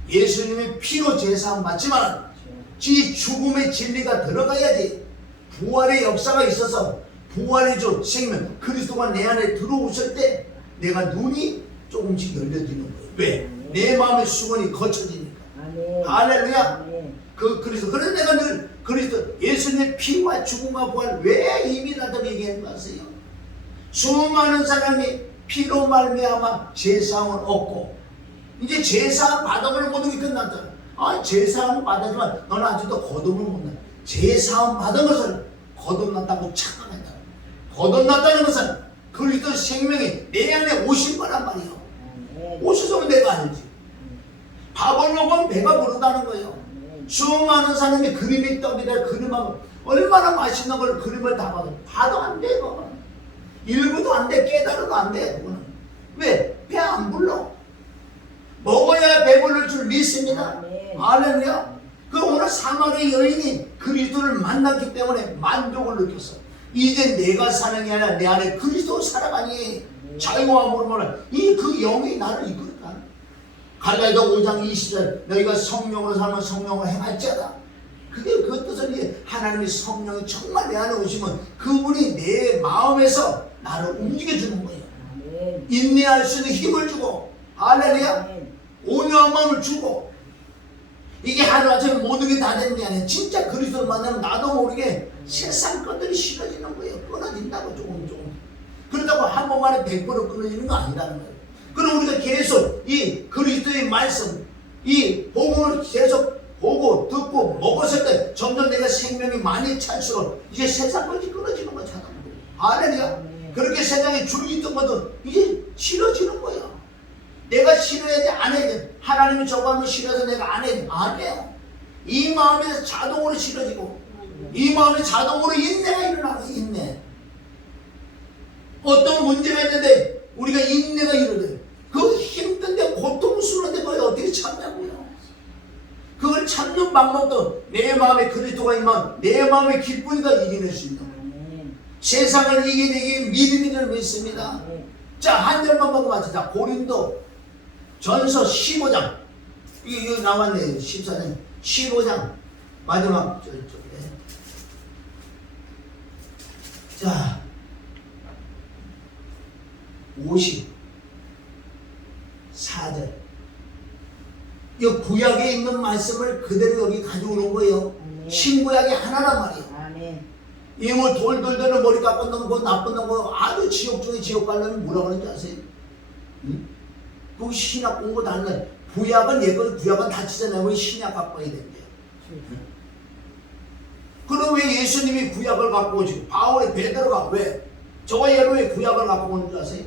예수님의 피로 제사함 받지만 지 죽음의 진리가 들어가야지 부활의 역사가 있어서 부활의 주 생명 그리스도가 내 안에 들어오실 때 내가 눈이 조금씩 열려지는 거예요. 왜? 내 마음의 수건이 거쳐지니까. 할렐루야. 아멘. 그래서 내가 늘 그리스도 예수님의 피와 죽음과 부활 왜 의미하다고 얘기하는 거 아세요? 수많은 사람이 피로 말미암아 제사함을 얻고 이제 제사함 받아보는 모든 게 끝났잖아. 제사함을 받았지만 너는 아직도 거듭을 못해. 제사함 받은 것을 거듭났다고 착각한다. 거듭났다는 것은 그리스도 생명이 내 안에 오신 거란 말이에요. 오셔서 내가 아니지. 밥을 먹으면 배가 부르다는 거예요. 수많은 사람이 그림이 떡이다 그림하고 얼마나 맛있는 걸 그림을 다 봐도 안 돼. 그거는 일부도 안 돼. 깨달아도 안 돼. 그거는 왜? 배 안 불러. 먹어야 배부를 줄 믿습니다. 할렐루야. 그 오늘 사마리 여인이 그리스도를 만났기 때문에 만족을 느꼈어. 이제 내가 사는 게 아니라 내 안에 그리스도 살아가니 자유와 모르면 그 영이 나를 이끌었다. 갈라디아 5장 20절 너희가 성령으로 살면 성령을 행할지어다. 그게 그 뜻은 이제 하나님의 성령이 정말 내 안에 오시면 그분이 내 마음에서 나를 움직여주는 거예요. 인내할 수 있는 힘을 주고 할렐루야. 온유한 마음을 주고 이게 하루아침에 모든 게 다 되는 게 아니에요. 진짜 그리스도를 만나면 나도 모르게 세상 것들이 싫어지는 거예요. 끊어진다고 조금. 그렇다고 한 번만에 100% 끊어지는 거 아니라는 거예요. 그럼 우리가 계속 이 그리스도의 말씀, 이 복음을 계속 보고 듣고 먹었을 때 점점 내가 생명이 많이 찰수록 이제 세상 것이 끊어지는 거잖아. 할렐루야. 그렇게 세상에 줄이던 것도 이제 싫어지는 거예요. 내가 싫어야 돼? 안 해야 돼? 하나님이 저거 하면 싫어서 내가 안 해야 돼? 안 해요. 이 마음에서 자동으로 싫어지고 이 마음에 자동으로 인내가 일어나고 인내. 어떤 문제가 있는데 우리가 인내가 일어나요. 그 힘든데 고통스러운데 그걸 어떻게 참냐고요. 그걸 참는 방법도 내 마음에 그리스도가 임하면 내 마음에 기쁘니까 이겨낼 수 있는 거예요. 세상을 이겨내기 믿음이 줄 믿습니다. 자, 한 절만 보고 마치자. 고린도 전서 15장 이거 나왔네요. 14장 15장 마지막 저쪽에 자 54절 이 구약에 있는 말씀을 그대로 여기 가져오는 거예요. 신구약이 하나란 말이에요. 이 뭐 돌돌돌 머리 깎은 놈, 뭐 나쁜 놈, 아주 지옥 중에 지옥 가려면 뭐라 그러는지 아세요? 응? 그 신약 공부 다 하는 구약은 예건 구약은 다 찢어내고 신약 갖고 와야 된대요. 그럼 왜 예수님이 구약을 갖고 오시고 바울의 베드로가 왜 저와 여러분 왜 구약을 갖고 오는 줄 아세요?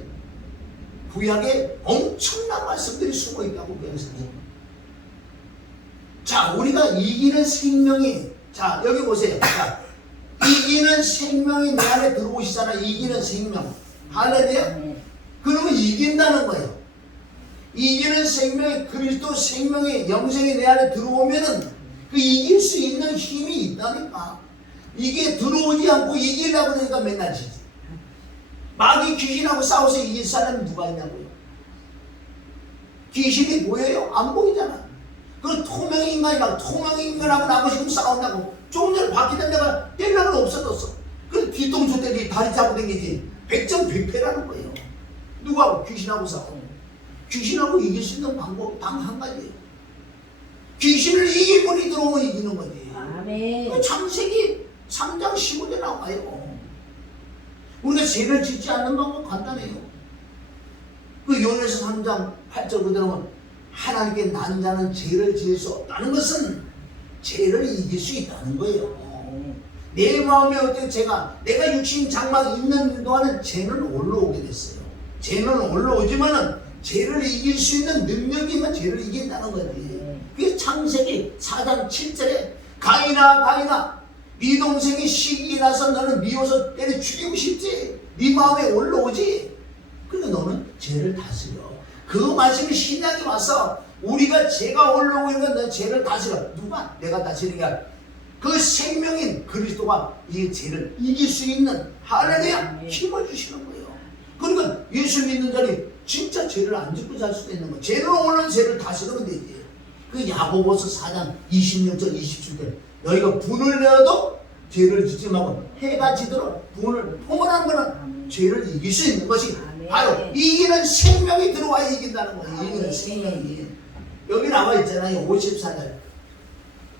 구약에 엄청난 말씀들이 숨어 있다고 구약에서. 자, 우리가 이기는 생명이 자 여기 보세요. 자, 이기는 생명이 내 안에 들어오시잖아. 이기는 생명. 할렐루야. 그러면 이긴다는 거예요. 이기는 생명이 그리스도 생명의 영생이 내 안에 들어오면은 그 이길 수 있는 힘이 있다니까. 이게 들어오지 않고 이기려고 그러니까 맨날 지지. 마귀 귀신하고 싸워서 이길 사람이 누가 있냐고요. 귀신이 보여요? 안 보이잖아. 그 투명의 인간이라고 투명의 인간하고 나하고 지금 싸운다고 조금 전에 바뀌던 데가 뗄락은 없어졌어. 그래서 뒤통수 때리 다리 잡고 댕기지. 백전백패라는 거예요. 누구하고? 귀신하고 싸워. 귀신하고 이길 수 있는 방법 단 한 가지예요. 귀신을 이길 분이 들어오면 이기는 거지. 아멘. 창세기 3장 15절 나와요. 우리가 죄를 짓지 않는 방법 간단해요. 그 요한에서 3장 8절 그대로 하나님께 난 자는 죄를 지을 수 없다는 것은 죄를 이길 수 있다는 거예요. 내 마음에 어떻게 내가 육신 장막 있는 동안은 죄는 올라오게 됐어요. 죄는 올라오지만은 죄를 이길 수 있는 능력이면 죄를 이긴다는 거지. 그게 창세기 4장 7절에 가인아 네 동생이 시기 나서 너는 미워서 때려 죽이고 싶지. 네 마음에 올라오지. 그러니까 너는 죄를 다스려. 그 말씀이 신약에 와서 우리가 죄가 올라오고 있는 넌 죄를 다스려. 누가? 내가 다스리는 게 아니라 그 생명인 그리스도가 이 죄를 이길 수 있는 할렐루야 힘을 주시는 거예요. 그러니까 예수 믿는 자리 진짜 죄를 안 짓고 살 수도 있는 거예요. 죄로 오는 죄를 다스리면 되지. 그 야고보서 4장 26절 27절 너희가 분을 내어도 죄를 짓지 말고 해가 지도록 분을 포문하는 거는 죄를 이길 수 있는 것이 바로 이기는 생명이 들어와야 이긴다는 거예요. 이기는 생명이. 여기 나와 있잖아요. 54절.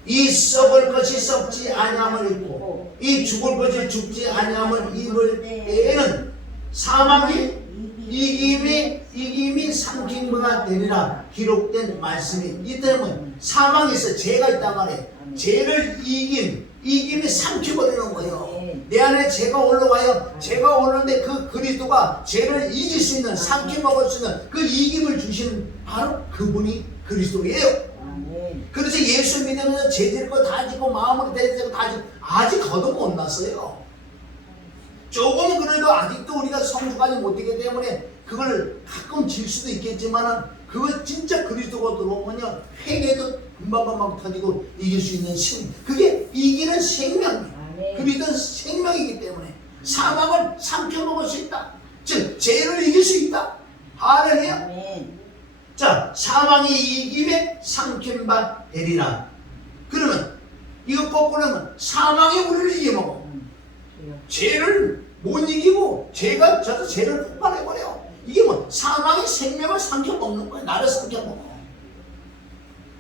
이 썩을 것이 썩지 아니함을 입고 이 죽을 것이 죽지 아니함을 입을 때에는 사망이 이김이 삼킴과 되리라 기록된 말씀이 이 때문에 사망이 있어. 죄가 있단 말이에요. 죄를 이김이 삼켜버리는 거예요. 내 안에 죄가 올라와요. 죄가 오는데 그 그리스도가 죄를 이길 수 있는, 삼켜 먹을 수 있는 그 이김을 주시는 바로 그분이 그리스도예요. 그래서 예수 믿으면서 죄질 거 다 지고 마음으로 대지고 다 지고 아직 거듭 못 났어요. 조금 그래도 아직도 우리가 성숙하지 못하기 때문에 그걸 가끔 질 수도 있겠지만은 그거 진짜 그리스도가 들어오면요 회개도 금방금방 터지고 이길 수 있는 그게 이기는 생명이에요. 그리스도는 생명이기 때문에 사망을 삼켜먹을 수 있다. 즉 죄를 이길 수 있다. 할렐루야. 자, 사망이 이김에 삼킴바 되리라. 그러면 이거 거꾸로 하면 사망이 우리를 이겨먹어. 죄를 못 이기고 죄가 저도 죄를 폭발해버려. 이게 뭐 사망이 생명을 삼켜먹는 거야. 나를 삼켜먹어.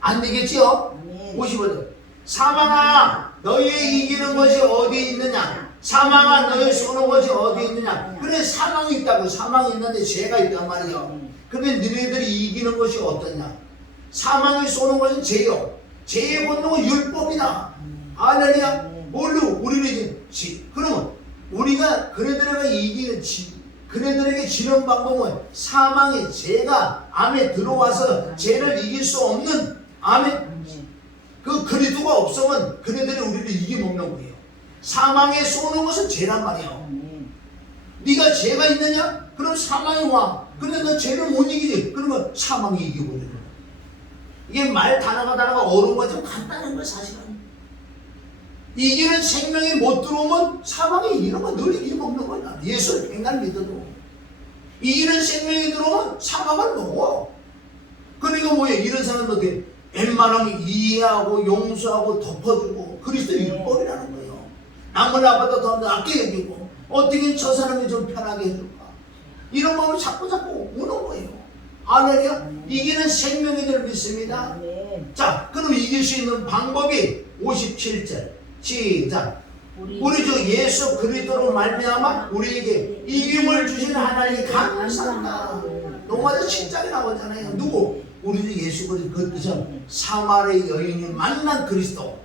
안 되겠지요? 55절. 사망아 너희의 이기는 것이 어디 있느냐. 사망아 너희 쏘는 것이 어디 있느냐. 그래 사망이 있다고. 사망이 있는데 죄가 있단 말이야. 근데 너희들이 이기는 것이 어떠냐? 사망이 쏘는 것은 죄요. 죄의 본능은 율법이다. 할렐루야. 뭘로 우리는 그러면 우리가 그네들에게 이기는 그네들에게 지는 방법은 사망의 죄가 암에 들어와서 죄를 이길 수 없는 암에 그 그리스도가 없으면 그네들이 우리를 이겨먹는 거예요. 사망에 쏘는 것은 죄란 말이에요. 네가 죄가 있느냐? 그럼 사망이 와. 근데 너 죄를 못 이기지. 그러면 사망이 이겨버리는 거야. 이게 말 단어가 어려운 거 좀 간단한 거야 사실은. 이기는 생명이 못 들어오면 사망이 이기는 건 늘 이겨먹는 거야. 예수를 백날 믿어도. 이기는 생명이 들어오면 사망을 먹어. 그러니까 뭐야 이런 사람은 어떻게 웬만하면 이해하고 용서하고 덮어주고 그리스도 율법이라는 거예요. 남을 나보다 더 낫게 여기고 어떻게 저 사람이 좀 편하게 해줄까. 이런 마음을 자꾸 우는 거예요. 할렐루야. 이기는 생명이들 믿습니다. 자, 그럼 이길 수 있는 방법이 57절 시작. 우리 주 예수 그리스도로 말미암아 우리에게 이김을 주신 하나님 감사합니다. 로마서 10장에 나오잖아요. 누구? 우리 주 예수 그리스도. 그 뜻은 사마리아 여인이 만난 그리스도.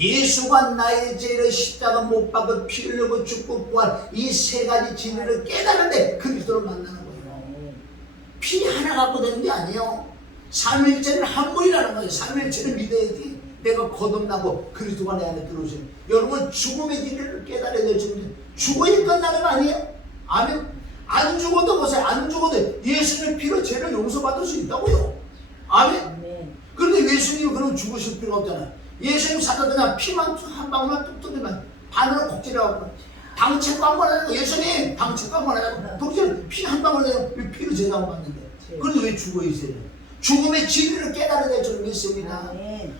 예수가 나의 죄를 십자가 못 박아 피 흘리고 죽고 부활 이 세 가지 진리를 깨달은데 그리스도를 만나는 거예요. 피 하나 갖고 되는 게 아니에요. 삼일체는 한 분이라는 거예요. 삼일체를 믿어야지 내가 거듭나고 그리스도가 내 안에 들어오세요. 여러분 죽음의 진리를 깨달아야 될 줄인데 죽어야 끝나는 거 아니에요? 아멘. 안 죽어도 보세요. 안 죽어도 예수님의 피로 죄를 용서받을 수 있다고요. 아멘. 그런데 예수님이 그럼 죽으실 필요가 없잖아요. 예수님 사도 그냥 피만 한 방울만 뚝 뜨면 반으로 곡질해갖고 방책도 한번 하고 예수님 방책도 한번 하고 독질 피 한 방울 내요. 왜 피로 제사하고 받는데 그런데 왜 죽어 있어요? 죽음의 진리를 깨달아야 될 줄 믿습니다.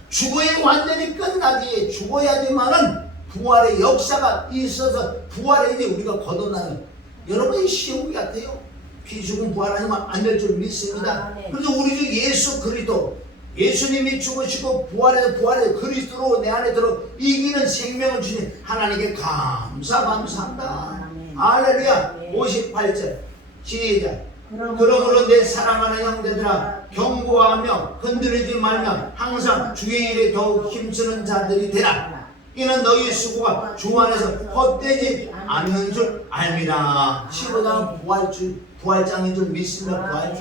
죽어야 완전히 끝나지. 죽어야지만은 부활의 역사가 있어서 부활에 이제 우리가 거듭나는 여러분의 시험이 같아요. 피 죽음 부활하지만 안 될 줄 믿습니다. 그래서 우리 주 예수 그리스도 예수님이 죽으시고 부활해 그리스도로 내 안에 들어 이기는 생명을 주신 하나님께 감사합니다. 할렐루야. 58절 시작. 그러므로 내 사랑하는 형제들아 경고하며 흔들리지 말며 항상 주의 일에 더욱 힘쓰는 자들이 되라. 이는 너희 수고가 주 안에서 헛되지 않는 줄 알미라. 15장은 부활장인 줄 믿습니다.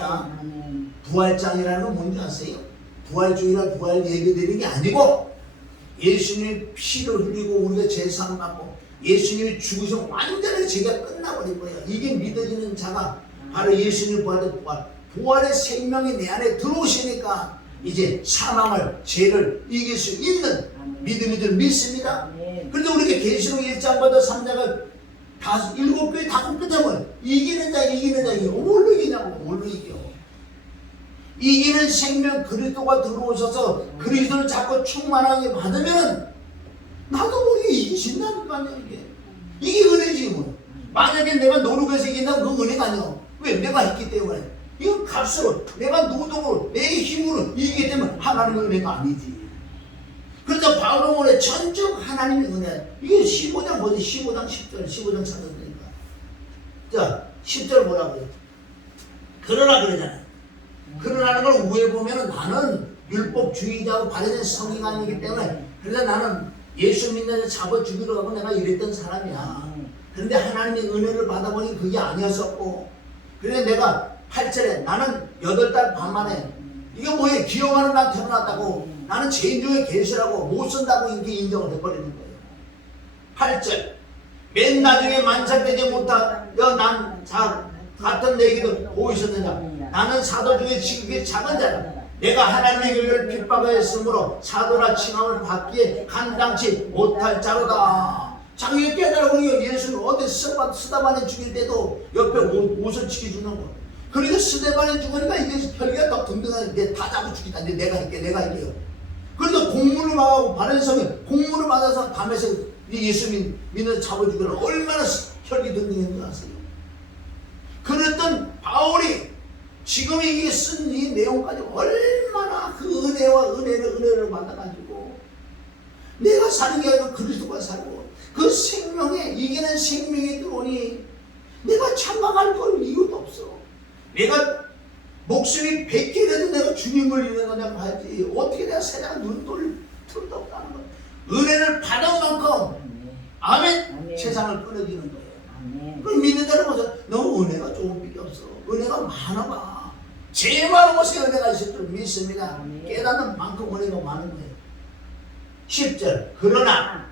부활장이라는 건 뭔지 아세요? 부활주의나 부활 예배드리는 게 아니고 예수님이 피를 흘리고 우리가 제사를 받고 예수님이 죽으시면 완전히 죄가 끝나버린 거예요. 이게 믿어지는 자가 바로 예수님 부활의 생명이 내 안에 들어오시니까 이제 사망을 죄를 이길 수 있는 믿음이들 믿습니다. 그런데 우리가 계시록 1장부터 3장을 다 7교회 다 complete 이기는 자 이게 뭘로 이기냐고. 뭘로 이겨. 이기는 생명 그리스도가 들어오셔서 그리스도를 자꾸 충만하게 받으면 나도 모르게 이기신다니까요. 이게 은혜지 뭐. 만약에 내가 노력해서 이긴다면 그 은혜가 아니야. 왜? 내가 했기 때문에. 이건 값으로 내가 노동으로 내 힘으로 이기게 되면 하나님의 은혜가 아니지. 그래서 바울은 전적 하나님의 은혜. 이게 15장 보세요. 15장 10절 15장 4절이니까. 자 10절 뭐라고요? 그러나 그러잖아요. 그러나는 걸 우에 보면은 나는 율법주의자고 바르는 성의가 아니기 때문에 그래서 나는 예수 믿는 자 잡아 죽이러 가고 내가 이랬던 사람이야. 그런데 하나님의 은혜를 받아보니 그게 아니었었고, 그래 내가 8절에 나는 8달 반 만에 이게 뭐예요? 기억하는 날 태어났다고 나는 죄인 중에 계시라고 못 쓴다고 이렇게 인정을 해버리는 거예요. 8절 맨 나중에 만삭되지 못한 난 같은 내기도 보이셨느냐. 나는 사도 중에 지극히 작은 자라. 내가 하나님의 교회를 핍박하였으므로 사도라 칭함을 받기에 감당치 못할 자로다. 자기가 깨달아보니 예수는 어디 스데반에 죽일 때도 옆에 옷을 지켜주는 거. 그러니까 스데반에 죽으니까 이게 혈기가 더 든든하게 다 잡아 죽이다. 내가 할게요. 그래도 공문을 받고 바른성에 공문을 받아서 밤에서 예수 믿는 잡아 죽이는 얼마나 혈기 든든한 줄 아세요? 그랬던 바울이 지금 이게 쓴 이 내용까지 얼마나 그 은혜를 받아가지고 내가 사는 게 아니라 그리스도가 살고 그 생명에 이기는 생명이 들어오니 내가 참망할 걸 이유도 없어. 내가 목숨이 100개라도 내가 주님을 위해서 내가 가야지. 어떻게 내가 세상 눈 돌 틈도 없다는 거야. 은혜를 받은 만큼 아멘. 세상을 끊어지는 거예요. 그럼 믿는 자는 뭐죠? 너무 은혜가 조금밖에 없어. 은혜가 많아봐. 제일 많은 곳에 은혜가 있을 줄 믿습니다. 깨닫는 만큼 은혜가 많은 거예요. 10절 그러나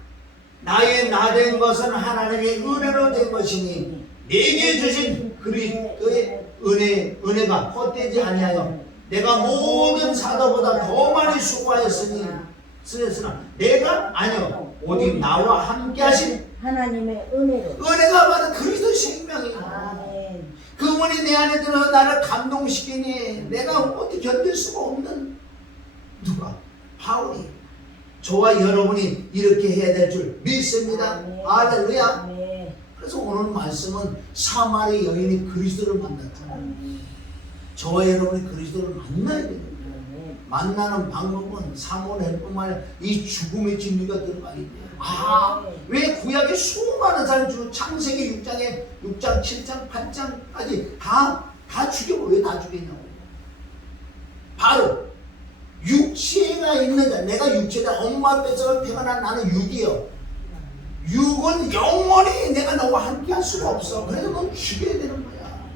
나의 나 된 것은 하나님의 은혜로 된 것이니 내게 주신 그리스도의 은혜가 헛되지 아니하여 내가 모든 사도보다 더 많이 수고하였으나 내가 아니요 오직 나와 함께 하신 하나님의 은혜로 은혜가 바로 그리스도의 생명이에요. 아멘. 그분이 내 안에 들어서 나를 감동시키니 내가 어떻게 견딜 수가 없는 누가? 바울이. 저와 여러분이 이렇게 해야 될 줄 믿습니다. 할렐루야. 그래서 오늘 말씀은 사마리 여인이 그리스도를 만났잖아요. 저와 여러분이 그리스도를 만나야 되는 거예요. 만나는 방법은 사모할 뿐만 아니라 이 죽음의 진리가 들어가기 때문에 왜 구약에 수많은 사람이 죽어 창세기 6장 7장 8장까지 다 죽여. 왜 다 죽였냐고. 바로 육체가 있는 자. 내가 육체다. 엄마 뱃속을 태어난 나는 육이요. 육은 영원히 내가 너와 함께 할 수가 없어. 그래서 넌 죽여야 되는 거야.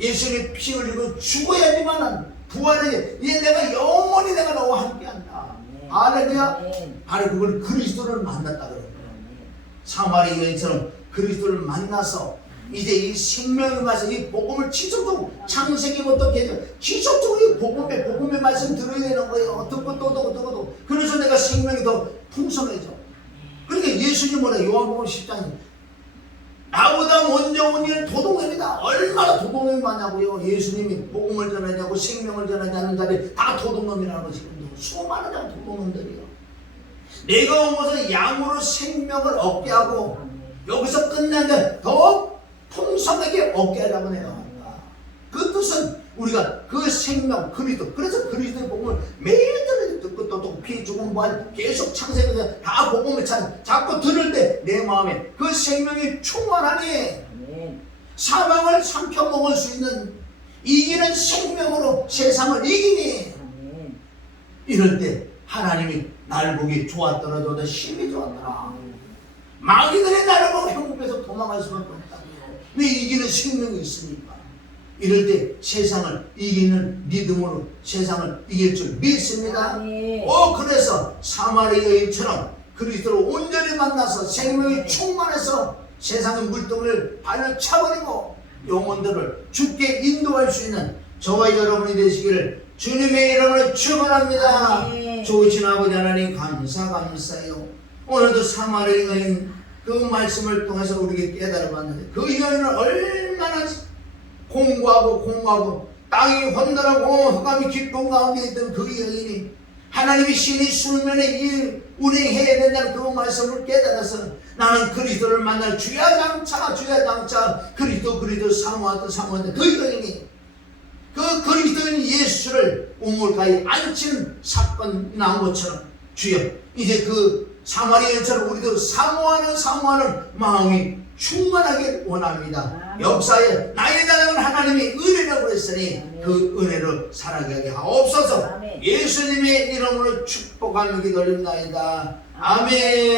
예수님이 피 흘리고 죽어야지만은 부활해. 이제 내가 영원히 내가 너와 함께 한다. 할렐루야. 바로 그걸 그리스도를 만났다 그래요. 사마리 여인처럼 그리스도를 만나서 이제 이 생명의 말씀, 이 복음을 지속적으로 창세기부터 지속적으로 이 복음의 말씀 들어야 되는 거예요. 듣고 또. 그래서 내가 생명이 더 풍성해져. 그러니까 예수님 뭐라 요한복음 10장에 나보다 먼저 온 이는 도둑놈이다. 얼마나 도둑놈이 많냐고요. 예수님이 복음을 전하냐고 생명을 전하냐는 자리 다 도둑놈이라는 것이 수많은 자가 도둑놈들이요. 내가 온 것은 양으로 생명을 얻게 하고 여기서 끝났는데 더 풍성하게 얻게 하려고 내가 왔다. 그 뜻은 우리가 그 생명 그리스도, 그래서 그리스도의 복음을 매일 듣고 또 피 죽음 부활 계속 창세기에서 다 복음을 자꾸 들을 때 내 마음에 그 생명이 충만하니 사망을 삼켜 먹을 수 있는 이기는 생명으로 세상을 이기니 이럴 때 하나님이 날 보기 좋았더라도 힘이 좋았더라. 마귀들이 나를 보고 형국에서 도망갈 수밖에 없다고요. 왜? 이기는 생명이 있으니까. 이럴 때 세상을 이기는 믿음으로 세상을 이길 줄 믿습니다. 그래서 사마리 여인처럼 그리스도를 온전히 만나서 생명이 충만해서 세상의 물동을 발로 차버리고 영혼들을 주께 인도할 수 있는 저와 여러분이 되시기를 주님의 이름으로 축원합니다. 좋으신 아버지 하나님 감사해요. 오늘도 사마리 여인 그 말씀을 통해서 우리에게 깨달아봤는데 그 여인은 얼마나 공부하고 땅이 헌달하고 흑암이 깊은 가운데 있던 그 여인이 하나님이 신이 수면에 운행해야 된다는 그 말씀을 깨달아서 나는 그리스도를 만날 주야장차 그리스도 사모하던 그 여인이 그 그리스도인 예수를 우물가에 앉히는 사건이 나온 것처럼 주여 이제 그 사마리아 여인처럼 우리도 사모하는 마음이 충만하게 원합니다. 아멘. 역사에 나의 나라는 하나님의 은혜라고 그랬으니 아멘. 그 은혜로 살아가게 하옵소서. 아멘. 예수님의 이름으로 축복하며 기도드립니다. 아멘.